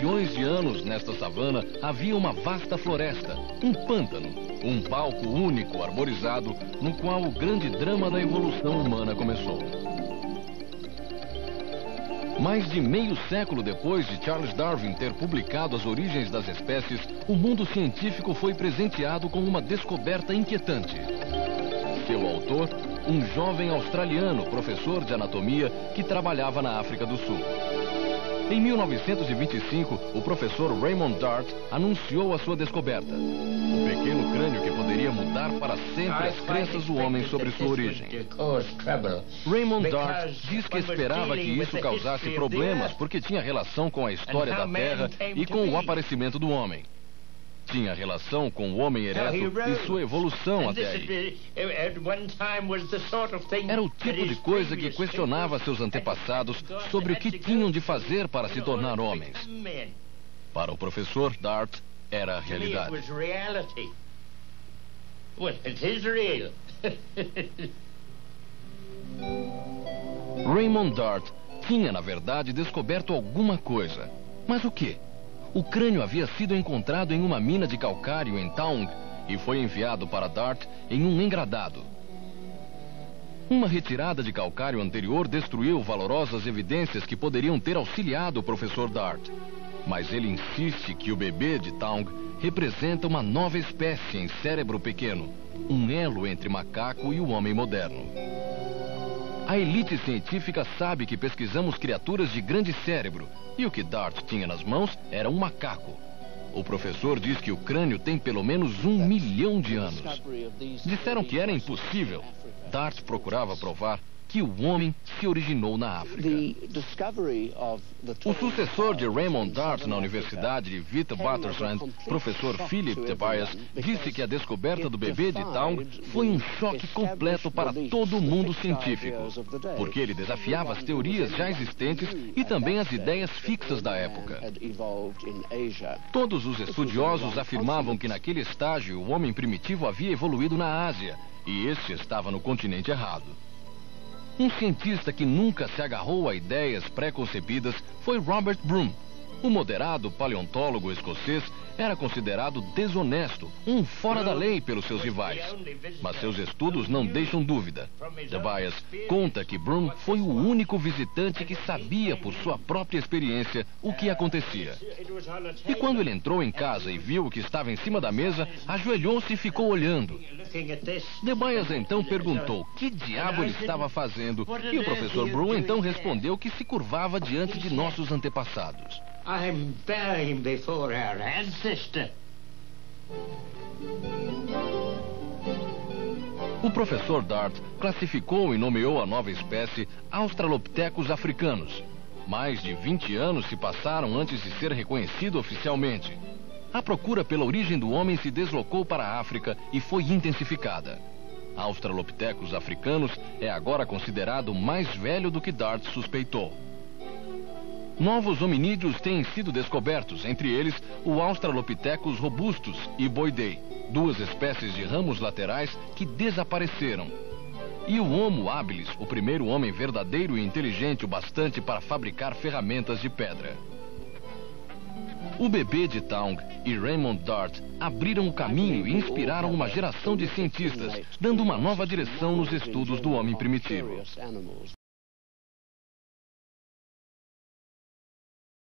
milhões de anos, nesta savana, havia uma vasta floresta, um pântano, um palco único, arborizado, no qual o grande drama da evolução humana começou. Mais de meio século depois de Charles Darwin ter publicado As Origens das Espécies, o mundo científico foi presenteado com uma descoberta inquietante. Seu autor, um jovem australiano, professor de anatomia, que trabalhava na África do Sul. Em 1925, o professor Raymond Dart anunciou a sua descoberta. Um pequeno crânio que poderia mudar para sempre as crenças do homem sobre sua origem. Raymond Dart diz que esperava que isso causasse problemas porque tinha relação com a história da Terra e com o aparecimento do homem. Tinha relação com o homem ereto e sua evolução até aí. Era o tipo de coisa que questionava seus antepassados sobre o que tinham de fazer para se tornar homens. Para o professor Dart, era a realidade. Raymond Dart tinha, na verdade, descoberto alguma coisa. Mas o quê? O crânio havia sido encontrado em uma mina de calcário em Taung e foi enviado para Dart em um engradado. Uma retirada de calcário anterior destruiu valorosas evidências que poderiam ter auxiliado o professor Dart. Mas ele insiste que o bebê de Taung representa uma nova espécie em cérebro pequeno, um elo entre macaco e o homem moderno. A elite científica sabe que pesquisamos criaturas de grande cérebro, e o que Dart tinha nas mãos era um macaco. O professor diz que o crânio tem pelo menos 1 milhão de anos. Disseram que era impossível. Dart procurava provar que o homem se originou na África. O sucessor de Raymond Dart na Universidade de Witwatersrand, professor Philip Tobias, disse que a descoberta do bebê de Taung foi um choque completo para todo o mundo científico, porque ele desafiava as teorias já existentes e também as ideias fixas da época. Todos os estudiosos afirmavam que naquele estágio o homem primitivo havia evoluído na Ásia, e este estava no continente errado. Um cientista que nunca se agarrou a ideias pré-concebidas foi Robert Broom. O moderado paleontólogo escocês era considerado desonesto, um fora da lei pelos seus rivais. Mas seus estudos não deixam dúvida. Tobias conta que Broom foi o único visitante que sabia por sua própria experiência o que acontecia. E quando ele entrou em casa e viu o que estava em cima da mesa, ajoelhou-se e ficou olhando. Tobias então perguntou que diabo ele estava fazendo, e o professor Broom então respondeu que se curvava diante de nossos antepassados. I'm bowing before our ancestor. O professor Dart classificou e nomeou a nova espécie Australopithecus africanos. Mais de 20 anos se passaram antes de ser reconhecido oficialmente. A procura pela origem do homem se deslocou para a África e foi intensificada. Australopithecus africanos é agora considerado mais velho do que Dart suspeitou. Novos hominídeos têm sido descobertos, entre eles o Australopithecus robustus e Boidei, duas espécies de ramos laterais que desapareceram. E o Homo habilis, o primeiro homem verdadeiro e inteligente o bastante para fabricar ferramentas de pedra. O bebê de Taung e Raymond Dart abriram o caminho e inspiraram uma geração de cientistas, dando uma nova direção nos estudos do homem primitivo.